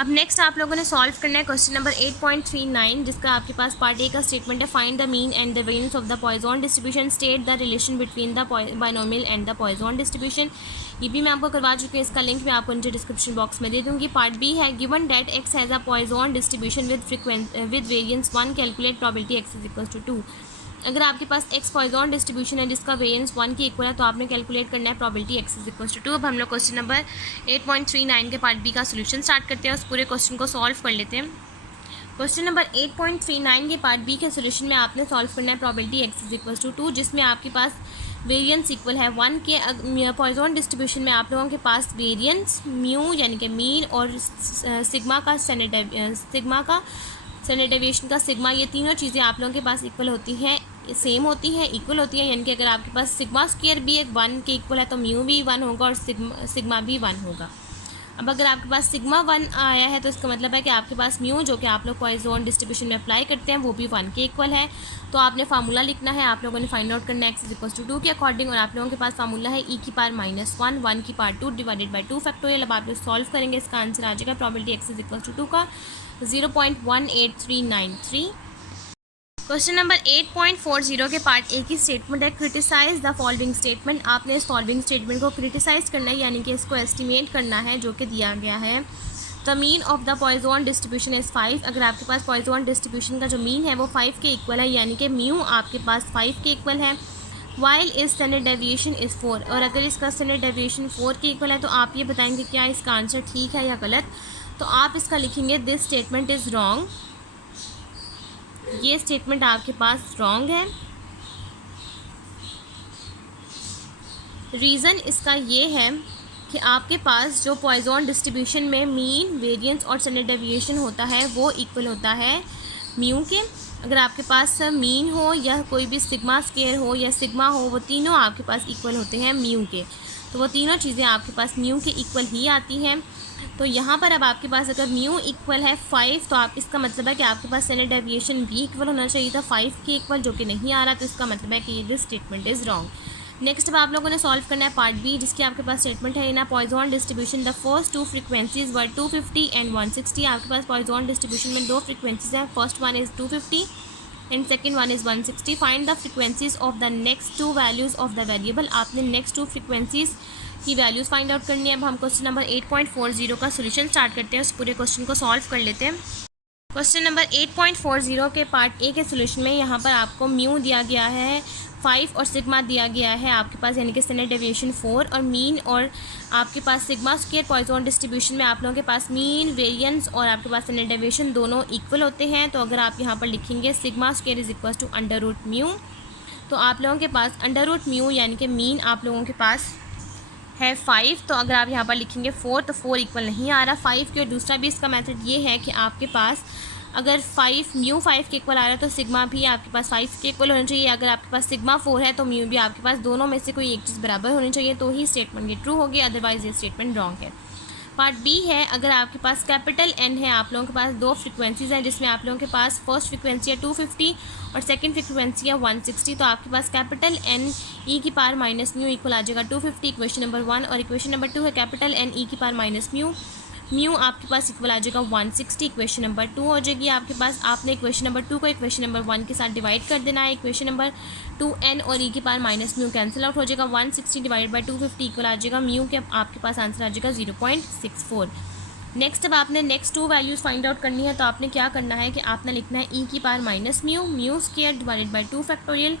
अब नेक्स्ट आप लोगों ने सॉल्व करना है क्वेश्चन नंबर 8.39, जिसका आपके पास पार्ट ए का स्टेटमेंट है find the mean and the variance of the Poisson distribution, state the relation between the binomial and the Poisson distribution. ये भी मैं आपको करवा चुकी हूँ, इसका लिंक मैं आपको नीचे डिस्क्रिप्शन बॉक्स में दे दूँगी। पार्ट बी है given that x has a Poisson distribution with variance 1, calculate probability x is equal to 2। अगर आपके पास x पॉइजन डिस्ट्रीब्यूशन है जिसका वेरिएंस 1 के इक्वल है, तो आपने कैलकुलेट करना है probability x is equal to 2। अब हम लोग क्वेश्चन नंबर 8.39 के पार्ट बी का सोल्यूशन स्टार्ट करते हैं, उस पूरे क्वेश्चन को सॉल्व कर लेते हैं। क्वेश्चन नंबर 8.39 के पार्ट बी के सोल्यूशन में आपने सॉल्व करना है probability x is equal to 2, जिसमें आपके पास वेरिएंस इक्वल है 1 के। पॉइजन डिस्ट्रीब्यूशन में आप लोगों के पास वेरिएंस म्यू यानी कि मीन और सिग्मा का स्टैंडर्ड डेविएशन का सिग्मा, ये तीनों चीज़ें आप लोगों के पास इक्वल होती हैं, सेम होती हैं, इक्वल होती हैं। यानी कि अगर आपके पास सिग्मा स्क्वायर भी एक 1 के इक्वल है तो म्यू भी 1 होगा और सिग्मा भी 1 होगा। अब अगर आपके पास सिग्मा 1 आया है तो इसका मतलब है कि आपके पास म्यू जो कि आप लोग पॉइजन डिस्ट्रीब्यूशन में अप्लाई करते हैं वो भी 1 के इक्वल है। तो आपने फार्मूला लिखना है, आप लोगों ने फाइंड आउट करना है x इक्वल टू 2 के अकॉर्डिंग, और आप लोगों के पास फार्मूला है e की पावर -1 1 की पावर 2 डिवाइडेड बाई 2 फैक्टोरियल। अब आप लोग सॉल्व करेंगे, इसका आंसर आ जाएगा प्रोबेबिलिटी x इक्वल टू 2 का 0.18393। क्वेश्चन नंबर 8.40 के पार्ट ए की स्टेटमेंट है क्रिटिसाइज द फॉलोइंग स्टेटमेंट। आपने इस फॉलोइंग स्टेटमेंट को क्रिटिसाइज करना है, यानी कि इसको एस्टिमेट करना है, जो कि दिया गया है the mean of the Poisson distribution is 5। अगर आपके पास पॉइजन डिस्ट्रीब्यूशन का जो मीन है वो 5 के इक्वल है, यानी कि म्यू आपके पास 5 के इक्वल है। While is standard deviation is 4, और अगर इसका स्टैंडर्ड डेविएशन 4 के इक्वल है तो आप ये बताएंगे क्या इसका आंसर ठीक है या गलत। तो आप इसका लिखेंगे दिस स्टेटमेंट इज़ रॉन्ग, ये स्टेटमेंट आपके पास रॉन्ग है। रीज़न इसका ये है कि आपके पास जो पॉइजन डिस्ट्रीब्यूशन में मीन, वेरिएंस और स्टैंडर्ड डेविएशन होता है वो इक्वल होता है म्यू के। अगर आपके पास मीन हो या कोई भी सिग्मा स्केयर हो या सिग्मा हो, वो तीनों आपके पास इक्वल होते हैं म्यू के। तो वो तीनों चीज़ें आपके पास म्यू के इक्वल ही आती हैं। तो यहाँ पर अब आपके पास अगर म्यू इक्वल है 5 तो आप इसका मतलब है कि आपके पास स्टैंडर्ड डेविएशन भी इक्वल होना चाहिए था 5 के इक्वल, जो कि नहीं आ रहा, तो इसका मतलब है कि ये स्टेटमेंट इज़ रॉन्ग। नेक्स्ट अब आप लोगों ने सॉल्व करना है पार्ट बी, जिसकी आपके पास स्टेटमेंट है in a Poisson distribution the first 2 frequencies were 250 and 160। आपके पास पॉइजन डिस्ट्रीब्यूशन में 2 फ्रीक्वेंसीज है, first one is 250 and second one is 160। Find the frequencies of the next 2 values of the variable. आपने next 2 frequencies की values find out करनी है। अब हम क्वेश्चन नंबर 8.40 का सोल्यूशन स्टार्ट करते हैं, उस पूरे क्वेश्चन को सॉल्व कर लेते हैं। क्वेश्चन नंबर 8.40 के पार्ट ए के सोल्यूशन में यहाँ पर आपको म्यू दिया गया है 5 और सिग्मा दिया गया है आपके पास, यानी कि स्टैंडर्ड डेविएशन 4 और मीन, और आपके पास सिग्मा स्क्वायर पॉइजन डिस्ट्रीब्यूशन में आप लोगों के पास मीन, वेरिएंस और आपके पास स्टैंडर्ड डेविएशन दोनों इक्वल होते हैं। तो अगर आप यहाँ पर लिखेंगे sigma square is equal to under root mu, तो आप लोगों के पास अंडर रूट म्यू यानी कि मीन आप लोगों के पास है 5। तो अगर आप यहाँ पर लिखेंगे 4 तो 4 इक्वल नहीं आ रहा 5 के। और दूसरा भी इसका मेथड ये है कि आपके पास अगर 5 म्यू 5 के इक्वल आ रहा है तो सिग्मा भी आपके पास 5 के इक्वल होना चाहिए। अगर आपके पास सिग्मा 4 है तो म्यू भी आपके पास, दोनों में से कोई एक चीज़ बराबर होनी चाहिए तो ही स्टेटमेंट ये ट्रू होगी, अदरवाइज ये स्टेटमेंट रॉन्ग है। पार्ट बी है, अगर आपके पास कैपिटल एन है, आप लोगों के पास 2 फ्रीक्वेंसीज हैं जिसमें आप लोगों के पास फर्स्ट फ्रीक्वेंसी है 250 और सेकंड फ्रीक्वेंसी है 160। तो आपके पास कैपिटल एन ई की पावर माइनस म्यू इक्वल आ जाएगा 250, इक्वेशन नंबर 1, और इक्वेशन नंबर 2 है कैपिटल एन ई की पावर माइनस म्यू, म्यू आपके पास इक्वल आ जाएगा 160, इक्वेशन नंबर 2 हो जाएगी आपके पास। आपने इक्वेशन नंबर 2 को इक्वेशन नंबर 1 के साथ डिवाइड कर देना है, इक्वेशन नंबर 2 एन और ई की power minus mu cancel out हो जाएगा, 160 डिवाइड बाई 250 इक्वल आ जाएगा म्यू के, आपके पास आंसर आ जाएगा 0.64। नेक्स्ट अब आपने नेक्स्ट 2 वैल्यूज़ फाइंड आउट करनी है। तो आपने क्या करना है कि आपने लिखना है ई की power minus mu, mu square divided by 2 factorial,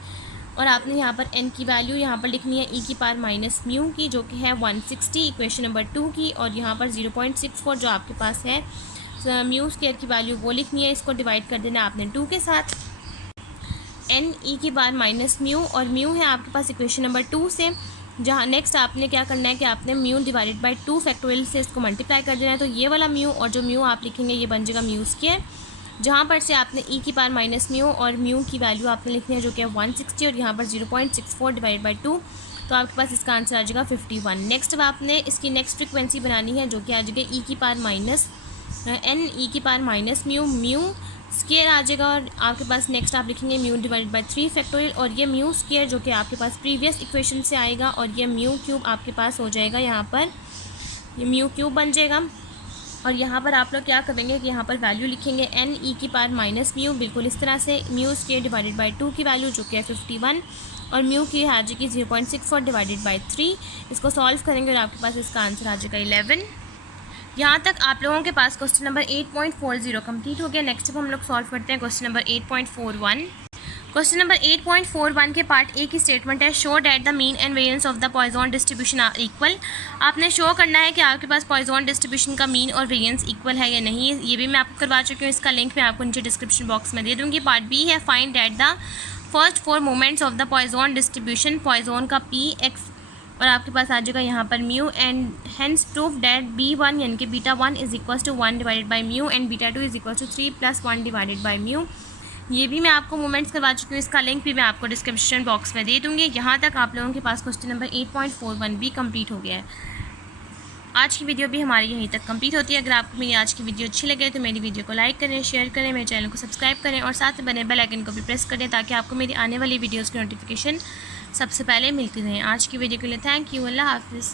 और आपने यहाँ पर n की वैल्यू यहाँ पर लिखनी है ई की पावर माइनस म्यू की, जो कि है 160 इक्वेशन नंबर 2 की, और यहाँ पर 0.64 जो आपके पास है म्यू स्क्वायर की वैल्यू वो लिखनी है, इसको डिवाइड कर देना है आपने 2 के साथ। n ई की पावर माइनस म्यू, और म्यू है आपके पास इक्वेशन नंबर 2 से, जहाँ नेक्स्ट आपने क्या करना है कि आपने म्यू डिवाइडेड बाई 2 फैक्टोरियल से इसको मल्टीप्लाई कर देना है। तो ये वाला म्यू और जो म्यू आप लिखेंगे ये बन जाएगा म्यू स्क्वायर, जहाँ पर से आपने ई की पावर माइनस म्यू और म्यू की वैल्यू आपने लिखनी है जो कि है 160 और यहाँ पर 0.64 डिवाइड बाई 2, तो आपके पास इसका आंसर आ जाएगा 51। नेक्स्ट अब आपने इसकी नेक्स्ट फ्रिक्वेंसी बनानी है जो कि आ जाएगा ई की पावर माइनस एन ई की power minus mu, mu square आ जाएगा, और आपके पास नेक्स्ट आप लिखेंगे म्यू डिवाइडेड बाई 3 फैक्टोरियल, और ये म्यू स्क्वायर जो कि आपके पास प्रीवियस इक्वेशन से आएगा, और ये म्यू क्यूब आपके पास हो जाएगा, यहाँ पर ये म्यू क्यूब बन जाएगा। और यहाँ पर आप लोग क्या करेंगे कि यहाँ पर वैल्यू लिखेंगे एन ई की पावर माइनस म्यू, बिल्कुल इस तरह से, म्यू स्क्वायर डिवाइडेड बाई 2 की वैल्यू जो कि है 51 और म्यू की आ जाएगी 0.64 डिवाइडेड बाई 3। इसको सॉल्व करेंगे और आपके पास इसका आंसर आ जाएगा 11। यहाँ तक आप लोगों के पास क्वेश्चन नंबर 8.40 कंप्लीट हो गया। नेक्स्ट अब हम लोग सॉल्व करते हैं क्वेश्चन नंबर 8.41। क्वेश्चन नंबर 8.41 के पार्ट ए की स्टेटमेंट है show that the mean and variance of the Poisson distribution are equal. आपने शो करना है कि आपके पास पॉइजन डिस्ट्रीब्यूशन का मीन और वेरिएंस इक्वल है या नहीं। ये भी मैं आपको करवा चुकी हूँ, इसका लिंक मैं आपको नीचे डिस्क्रिप्शन बॉक्स में दे दूँगी। पार्ट बी है find that the first 4 moments of the Poisson distribution, Poisson का पी एक्स और आपके पास आ जाएगा यहाँ पर mu, and hence proof that B1 यानी कि beta 1 is equal to 1 divided by mu and beta 2 is equal to 3 + 1 divided by mu. ये भी मैं आपको मोमेंट्स करवा चुकी हूँ, इसका लिंक भी मैं आपको डिस्क्रिप्शन बॉक्स में दे दूँगी। यहाँ तक आप लोगों के पास क्वेश्चन नंबर 8.41 भी कंप्लीट हो गया है। आज की वीडियो भी हमारी यहीं तक कंप्लीट होती है। अगर आपको मेरी आज की वीडियो अच्छी लगे तो मेरी वीडियो को लाइक करें, शेयर करें, मेरे चैनल को सब्सक्राइब करें और साथ में बने बेल आइकन को भी प्रेस करें ताकि आपको मेरी आने वाली वीडियोज़ की नोटिफिकेशन सबसे पहले मिलती रहे। आज की वीडियो के लिए थैंक यू। अल्लाह हाफिज़।